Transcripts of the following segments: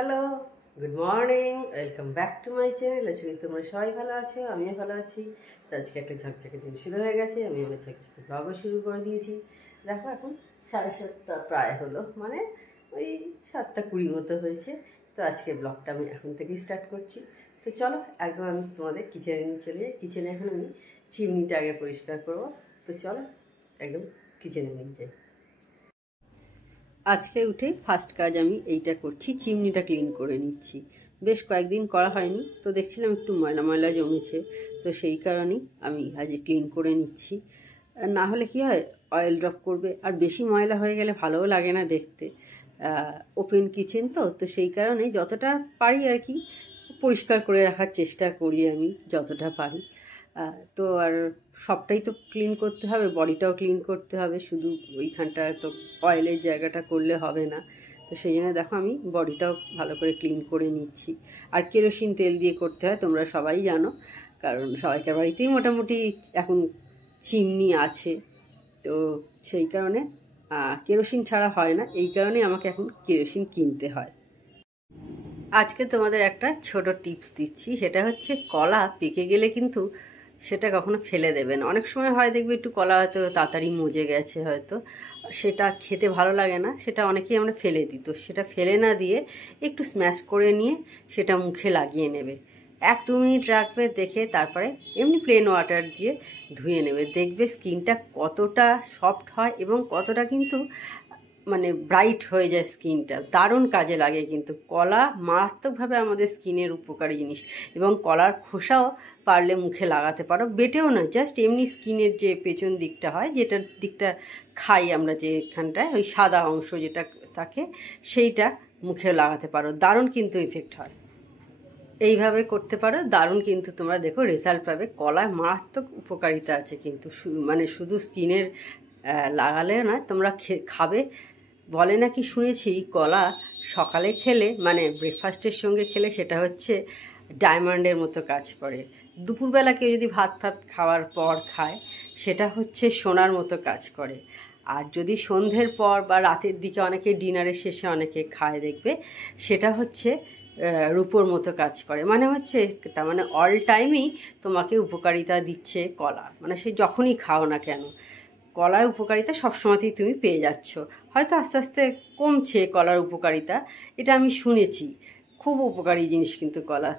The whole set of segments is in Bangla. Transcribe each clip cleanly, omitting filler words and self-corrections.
Hello, good morning, welcome back to my channel. আশা করি তোমরা সবাই ভালো আছো, আমিও ভালো আছি। তো আজকে একটা ঝকঝকে দিন শুরু হয়ে গেছে, আমি আমার ঝকঝকে ব্লগও শুরু করে দিয়েছি। দেখো এখন 7:30 প্রায় হলো, মানে ওই 7:20 মতো হয়েছে। তো আজকে ব্লগটা আমি এখন থেকেই স্টার্ট করছি। তো চলো একদম আমি তোমাদের কিচেনে নিয়ে চলে যাই। কিচেনে এখন আমি চিমনিটা আগে পরিষ্কার করবো। তো চলো একদম কিচেনে নিয়ে যাই। আজকে উঠে ফার্স্ট কাজ আমি এইটা করছি, চিমনিটা ক্লিন করে নিচ্ছি। বেশ কয়েকদিন করা হয়নি, তো দেখছিলাম একটু ময়লা ময়লা জমেছে, তো সেই কারণেই আমি আজ ক্লিন করে নিচ্ছি। না হলে কি হয়, অয়েল ড্রপ করবে, আর বেশি ময়লা হয়ে গেলে ভালোও লাগে না দেখতে। ওপেন কিচেন তো সেই কারণে যতটা পারি আর কি পরিষ্কার করে রাখার চেষ্টা করি আমি যতটা পারি। তো আর সবটাই তো ক্লিন করতে হবে, বডিটাও ক্লিন করতে হবে, শুধু ওইখানটা তো অয়েলের জায়গাটা করলে হবে না। তো সেই জন্য দেখো আমি বডিটাও ভালো করে ক্লিন করে নিচ্ছি। আর কেরোসিন তেল দিয়ে করতে হয়, তোমরা সবাই জানো, কারণ সবাইকার বাড়িতেই মোটামুটি এখন চিমনি আছে। তো সেই কারণে কেরোসিন ছাড়া হয় না, এই কারণে আমাকে এখন কেরোসিন কিনতে হয়। আজকে তোমাদের একটা ছোট টিপস দিচ্ছি, সেটা হচ্ছে কলা পেকে গেলে কিন্তু সেটা কখনো ফেলে দেবে না। অনেক সময় হয় দেখবে একটু কলা হয়তো তাড়াতাড়ি মজে গেছে, হয়তো সেটা খেতে ভালো লাগে না, সেটা অনেকেই আমরা ফেলে দিই। তো সেটা ফেলে না দিয়ে একটু স্ম্যাশ করে নিয়ে সেটা মুখে লাগিয়ে নেবে, 1-2 মিনিট রাখবে, দেখে তারপরে এমনি প্লেন ওয়াটার দিয়ে ধুয়ে নেবে। দেখবে স্কিনটা কতটা সফট হয় এবং কতটা কিন্তু মানে ব্রাইট হয়ে যায় স্কিনটা। দারুণ কাজে লাগে কিন্তু কলা মারাত্মকভাবে আমাদের স্কিনের উপকারী জিনিস। এবং কলার খোসাও পারলে মুখে লাগাতে পারো, বেটেও না, জাস্ট এমনি স্কিনের যে পেছন দিকটা হয়, যেটার দিকটা খাই আমরা, যে এখানটায় ওই সাদা অংশ যেটা থাকে, সেইটা মুখে লাগাতে পারো, দারুণ কিন্তু ইফেক্ট হয়। এইভাবে করতে পারো, দারুণ কিন্তু তোমরা দেখো রেজাল্ট পাবে। কলায় মারাত্মক উপকারিতা আছে কিন্তু, মানে শুধু স্কিনের লাগালেও না, তোমরা খাবে। বলে নাকি শুনেছি কলা সকালে খেলে, মানে ব্রেকফাস্টের সঙ্গে খেলে, সেটা হচ্ছে ডায়মন্ডের মতো কাজ করে। দুপুরবেলা কেউ যদি ভাত খাওয়ার পর খায়, সেটা হচ্ছে সোনার মতো কাজ করে। আর যদি সন্ধ্যের পর বা রাতের দিকে অনেকে ডিনারের শেষে অনেকে খায় দেখবে, সেটা হচ্ছে রূপোর মতো কাজ করে। মানে হচ্ছে তার মানে অল টাইমেই তোমাকে উপকারিতা দিচ্ছে কলা, মানে সে যখনই খাও না কেন কলার উপকারিতা সবসময়তেই তুমি পেয়ে যাচ্ছ। হয়তো আস্তে আস্তে কমছে কলার উপকারিতা, এটা আমি শুনেছি। খুব উপকারী জিনিস কিন্তু কলা,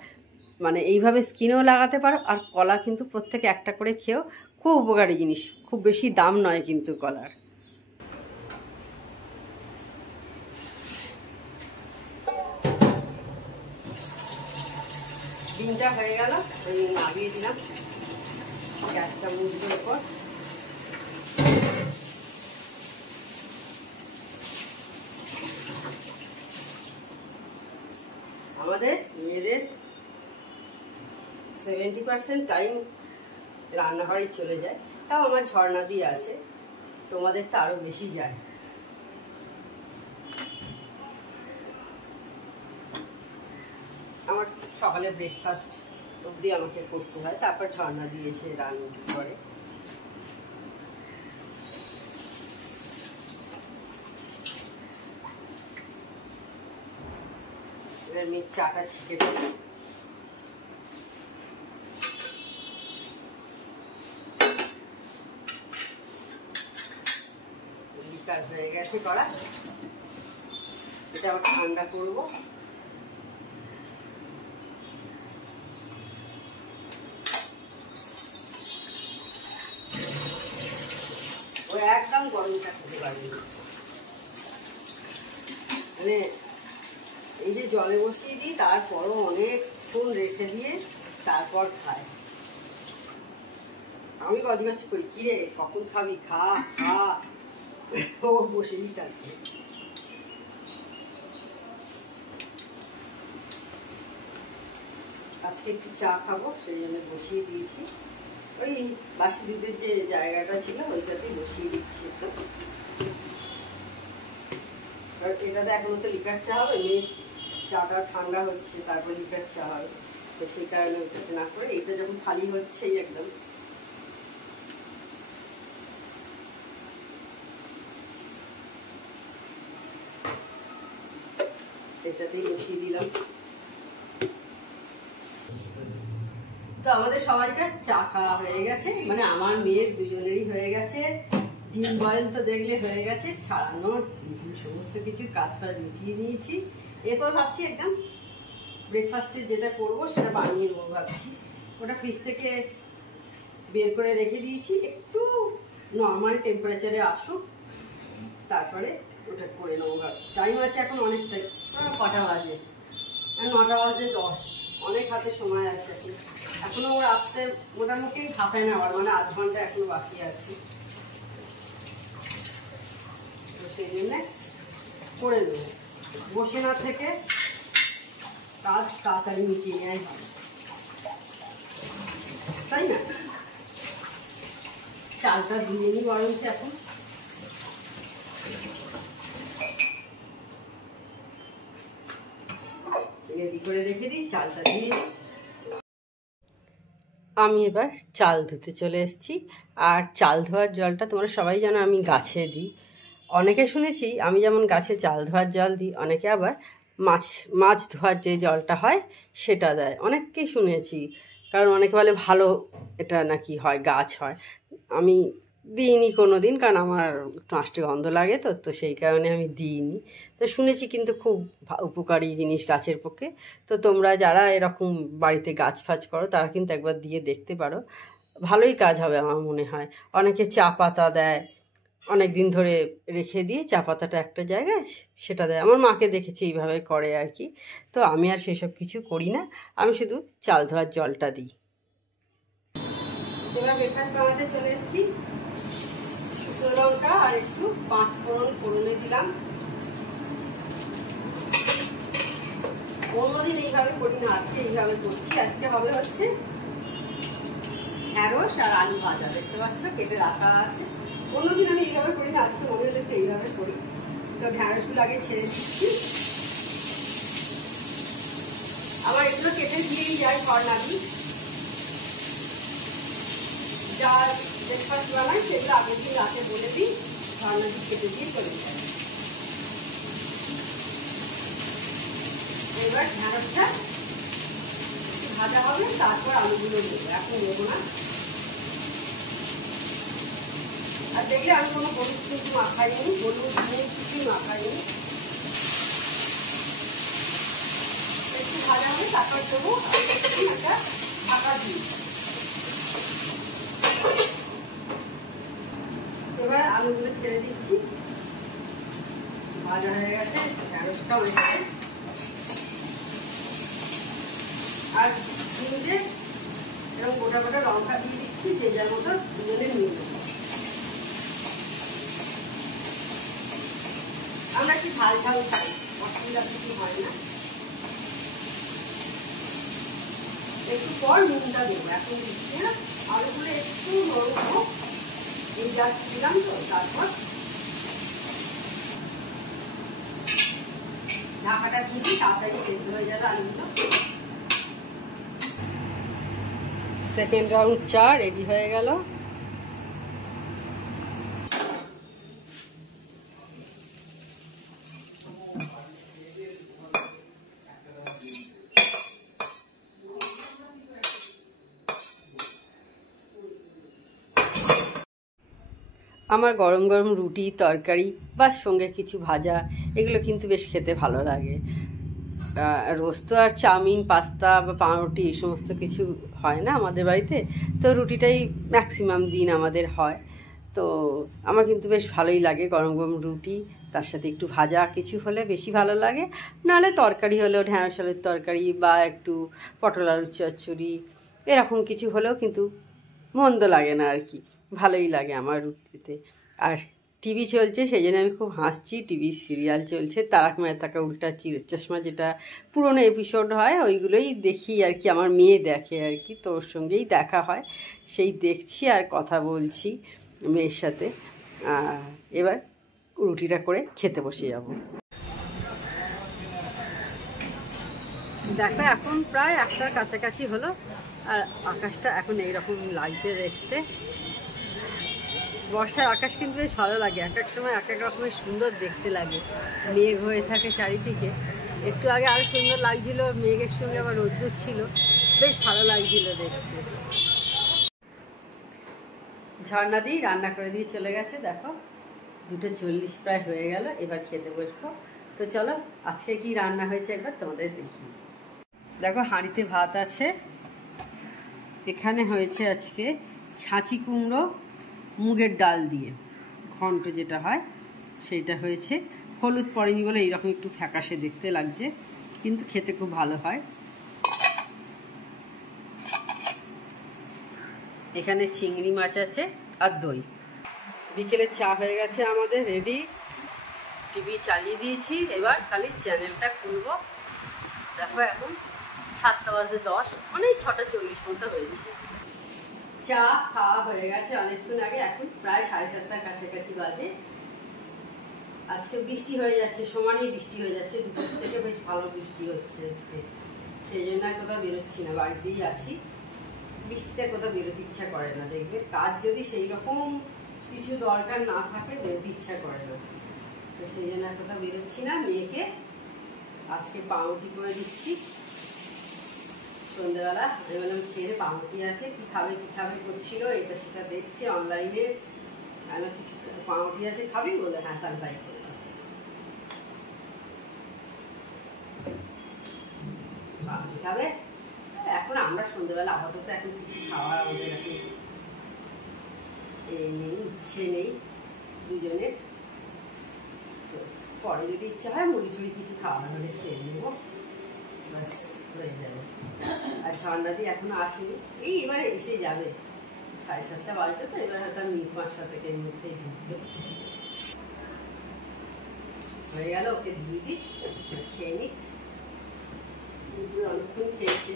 মানে এইভাবে স্কিনেও লাগাতে পারো। আর কলা কিন্তু প্রত্যেকে একটা করে খেয়েও খুব উপকারী জিনিস, খুব বেশি দাম নয় কিন্তু কলার। ডিমটা হয়ে গেল, ওই নামিয়ে দিলাম গ্যাসটা মুছবার উপর। আমাদের মেয়েদের 70% টাইম রান্নাঘরেই চলে যায়, তাও আমার ঝর্ণা দিয়ে আছে, তোমাদের তো আরও বেশি যায়। আমার সকালে ব্রেকফাস্ট অবধি আমাকে করতে হয়, তারপর ঝর্ণা দিয়ে এসে রান্না করে। এবার আমি চাটা ছিকে ফেলি। লিকার হয়ে গেছে কড়া, এটা আবার ঠান্ডা করবো। ও একদম গরমটা খেতে পারবে না, মানে এই যে জলে বসিয়ে দিই, তারপরও অনেকক্ষণ রেখে দিয়ে তারপর খায়। আমি গজগজ করি, কিরে কখন খাবি, খা খা, ও বসেই থাকে। আজকে একটু চা খাবো, সেই জন্য বসিয়ে দিয়েছি। ওই বাসি দুধের যে জায়গাটা ছিল ওইটাতেই বসিয়ে দিচ্ছি একটু। আর এটাতে এখন তো লিকার চা হবে, মেয়ে চাটা ঠান্ডা হচ্ছে, তারপর লিকার চা হবে, তো সেই কারণে ওইটাতে না করে এটা যখন খালি হচ্ছেই একদম সেটাতেই বসিয়ে দিলাম। তো আমাদের সবাইকার চা খাওয়া হয়ে গেছে, মানে আমার মেয়ের দুজনেরই হয়ে গেছে। ডিম বয়েল তো দেখলে হয়ে গেছে, ছাড়ানোর সমস্ত কিছু কাজ ফাজ মিটিয়ে নিয়েছি। এরপর ভাবছি একদম ব্রেকফাস্টে যেটা করবো সেটা বানিয়ে নেবো ভাবছি। ওটা ফ্রিজ থেকে বের করে রেখে দিয়েছি, একটু নর্মাল টেম্পারেচারে আসুক, তারপরে ওটা করে নেবো ভাবছি। টাইম আছে এখন অনেকটাই, কটা বাজে? 9টা বাজে 10, অনেক হাতে সময় আছে। এখনো ওর আসতে মোটামুটি হাতায় নেওয়ার মানে আধ ঘন্টা এখনো বাকি আছে, তো সেই জন্য করে নেব। বসে না থেকে কাজ তাড়াতাড়ি মিটিয়ে নেওয়াই ভালো, তাই না? চালটা ধুয়ে নিই বরঞ্চ এখন। রেডি করে রেখে দিই, চালটা ধুয়ে নিই। আমি এবার চাল ধুতে চলে এসেছি। আর চাল ধোয়ার জলটা তোমরা সবাই জানো আমি গাছে দিই। অনেকে শুনেছি আমি যেমন গাছে চাল ধোয়ার জল দিই, অনেকে আবার মাছ ধোয়ার যে জলটা হয় সেটা দেয়, অনেককেই শুনেছি। কারণ অনেকে বলে ভালো এটা নাকি হয়, গাছ হয়। আমি দিইনি কোনো দিন, কারণ আমার একটু আষ্টে গন্ধ লাগে, তো সেই কারণে আমি দিইনি। তো শুনেছি কিন্তু খুব উপকারী জিনিস গাছের পক্ষে। তো তোমরা যারা এরকম বাড়িতে গাছ ফাছ করো তারা কিন্তু একবার দিয়ে দেখতে পারো, ভালোই কাজ হবে আমার মনে হয়। অনেকে চা পাতা দেয়, অনেক দিন ধরে রেখে দিয়ে চা পাতাটা একটা জায়গায় সেটা দেয়। আমার মাকে দেখেছি এইভাবে করে আর কি। তো আমি আর সেসব কিছু করি না, আমি শুধু চাল ধোয়ার জলটা দিই। এবার ব্রেকফাস্ট বানাতে চলে এসেছি। শুকনো লঙ্কা আর একটু 5 ফোড়নে দিলাম। অন্যদিন এইভাবে করি না, আজকে এইভাবে করছি। আজকে হবে হচ্ছে ঢেঁড়স আর আলু ভাজা, দেখতে পাচ্ছ কেটে রাখা আছে। অন্যদিন আমি এইভাবে করি না, আজকে মনে হলে একটু এইভাবে করি। তো ঢেঁড়সগুলো আগে ছেড়ে দিচ্ছি। আবার এগুলো কেটে দিয়েই যায় ঘর না দিই, যা ব্রেকফাস্ট বানাই সেগুলো আগের দিন রাতে বলে দিই, ঘর না দিয়ে কেটে দিয়ে চলে যায়। এবার ঢেঁড়সটা ভাজা হবে, তারপর আলুগুলো নেবো, এখন নেবো না। আর দেখলে আমি কোনো হলুদ কিন্তু মাখাইনি, হলুদ কিছুই মাখাইনি। একটু ভাজা হবে তারপর দেবো একটা ঢাকা দিয়ে। এবার আলুগুলো ছেড়ে দিচ্ছি, ভাজা হয়ে গেছে, ঢেঁড়সটাও এসেছে। আর তিনটে এরকম গোটা গোটা লঙ্কা দিয়ে দিচ্ছি, যে যার মতো দুজনে নিয়ে নেবো। আমরা একটু ঝাল ঝাল খাই, অসুবিধা কিছু হয় না। একটু পর নুনটা দেবো, এখন দিচ্ছি না। আলুগুলো একটু নরম হোক, এই যা দিলাম তো, তারপর ঢাকাটা দিয়ে দিই, তাড়াতাড়ি সেদ্ধ হয়ে যাবে আলুগুলো। সেকেন্ড রাউন্ড চা রেডি হয়ে গেল। আমার গরম গরম রুটি তরকারি বা সঙ্গে কিছু ভাজা, এগুলো কিন্তু বেশ খেতে ভালো লাগে। রোজ তো আর চাউমিন পাস্তা বা পাউরুটি এই সমস্ত কিছু হয় না আমাদের বাড়িতে, তো রুটিটাই ম্যাক্সিমাম দিন আমাদের হয়। তো আমার কিন্তু বেশ ভালোই লাগে গরম গরম রুটি, তার সাথে একটু ভাজা কিছু হলে বেশি ভালো লাগে। নাহলে তরকারি হলেও ঢ্যাঁড়স আলুর তরকারি বা একটু পটল আলুর চচ্চড়ি এরকম কিছু হলেও কিন্তু মন্দ লাগে না আর কি, ভালোই লাগে আমার রুটিতে। আর টিভি চলছে সেই জন্য আমি খুব হাসছি। টিভি সিরিয়াল চলছে তারক মেহতা কা উল্টা চশমা, যেটা পুরনো এপিসোড হয় ওইগুলোই দেখি আর কি, আমার মেয়ে দেখে আর কি, তো ওর সঙ্গেই দেখা হয়, সেই দেখছি আর কথা বলছি মেয়ের সাথে। এবার রুটিটা করে খেতে বসে যাব। দেখো এখন প্রায় 1টার কাছাকাছি হলো, আর আকাশটা এখন এইরকম লাগছে দেখতে। বর্ষার আকাশ কিন্তু বেশ ভালো লাগে, এক এক সময় এক এক রকমের সুন্দর দেখতে লাগে, মেঘ হয়ে থাকে চারিদিকে, একটু আগে আরো সুন্দর লাগছিল, মেঘের সঙ্গে আবার রোদ্দুর ছিল, বেশ ভালো লাগছিল দেখতে। ঝর্ণা দিয়ে রান্না করে দিয়ে চলে গেছে, দেখো 2:40 প্রায় হয়ে গেল, এবার খেতে বসবো। তো চলো আজকে কি রান্না হয়েছে একবার তোমাদের দেখি। দেখো হাঁড়িতে ভাত আছে, এখানে হয়েছে আজকে ছাঁচি কুমড়ো মুগের ডাল দিয়ে ঘন্ট যেটা হয় সেইটা হয়েছে। হলুদ পড়েনি বলে এইরকম একটু ফ্যাকাশে দেখতে লাগছে, কিন্তু খেতে খুব ভালো হয়। এখানে চিংড়ি মাছ আছে আর দই। বিকেলের চা হয়ে গেছে আমাদের রেডি, টিভি চালিয়ে দিয়েছি, এবার খালি চ্যানেলটা খুলবো। দেখো এখন 7:10, মানে 6:40 মতো হয়েছে। চা খাওয়া হয়ে গেছে অনেকক্ষণ আগে, এখন প্রায় 7:30 কাছাকাছি বাজে। আজকে বৃষ্টি হয়ে যাচ্ছে, সমানই বৃষ্টি হয়ে যাচ্ছে, দুপুর থেকে বেশ ভালো বৃষ্টি হচ্ছে আজকে। সেই জন্য আর কোথাও বেরোচ্ছি না, বাড়িতেই আছি। বৃষ্টিতে কোথাও বেরোতে ইচ্ছা করে না, দেখবে কাজ যদি সেই রকম কিছু দরকার না থাকে বেরোতে ইচ্ছা করে না। তো সেই জন্য আর কোথাও বেরোচ্ছি না। মেয়েকে আজকে পাউরুটি করে দিচ্ছি সন্ধ্যেবেলা। আমি বললাম খেয়ে পাউরুটি আছে, কি খাবে করছিল, এটা সেটা দেখছে অনলাইনে। আমার কিছু পাউরুটি আছে খাবি বলে, হ্যাঁ তাহলে তাই করলাম। পাউরুটি খাবে এখন। আমরা সন্ধ্যেবেলা আপাতত এখন কিছু খাওয়ার আমাদের এখন নেই, ইচ্ছে নেই দুজনের। তো পরে যদি ইচ্ছা হয় মুড়ি টুড়ি কিছু খাওয়ানো হলে খেয়ে নেবো, বাস হয়ে যাবে। আর ঝর্ণাদি এখনো আসেনি, এই এবারে এসে যাবে। 7:30 বাজবে, তো এবার হয়তো মিনিট 5 থেকে এর মধ্যেই ঢুকবে। হয়ে গেল, ওকে দিয়ে দিই, খেয়ে নিক। অনেকক্ষণ খেয়েছে,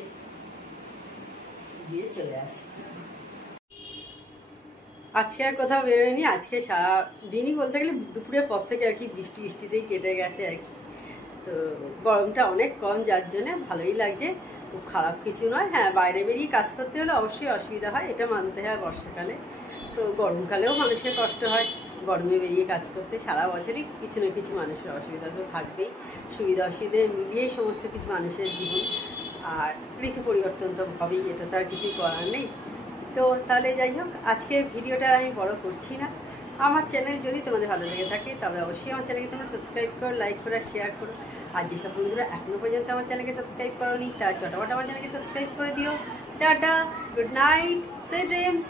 দিয়ে চলে আসি। আজকে আর কোথাও বেরোয়নি, আজকে সারাদিনই বলতে গেলে দুপুরের পর থেকে আর কি বৃষ্টিতেই কেটে গেছে আর কি। তো গরমটা অনেক কম, যার জন্য ভালোই লাগছে, খুব খারাপ কিছু নয়। হ্যাঁ, বাইরে বেরিয়ে কাজ করতে হলে অবশ্যই অসুবিধা হয়, এটা মানতে হয় বর্ষাকালে। তো গরমকালেও মানুষের কষ্ট হয় গরমে বেরিয়ে কাজ করতে, সারা বছরই কিছু না কিছু মানুষের অসুবিধা তো থাকবেই। সুবিধা অসুবিধে মিলিয়েই সমস্ত কিছু মানুষের জীবন, আর ঋতু পরিবর্তন তো হবেই, এটা তো আর কিছু করার নেই। তো তাহলে যাই হোক, আজকের ভিডিওটা আমি বড় করছি না। আমার চ্যানেল যদি তোমাদের ভালো লেগে থাকে তবে অবশ্যই আমার চ্যানেলকে তোমরা সাবস্ক্রাইব করো, লাইক করো, শেয়ার করো। আর যেসব বন্ধুরা এখনো পর্যন্ত আমার চ্যানেলকে সাবস্ক্রাইব করোনি তারা চটাপট আমার চ্যানেলকে সাবস্ক্রাইব করে দিও। Tata, good night, sweet dreams.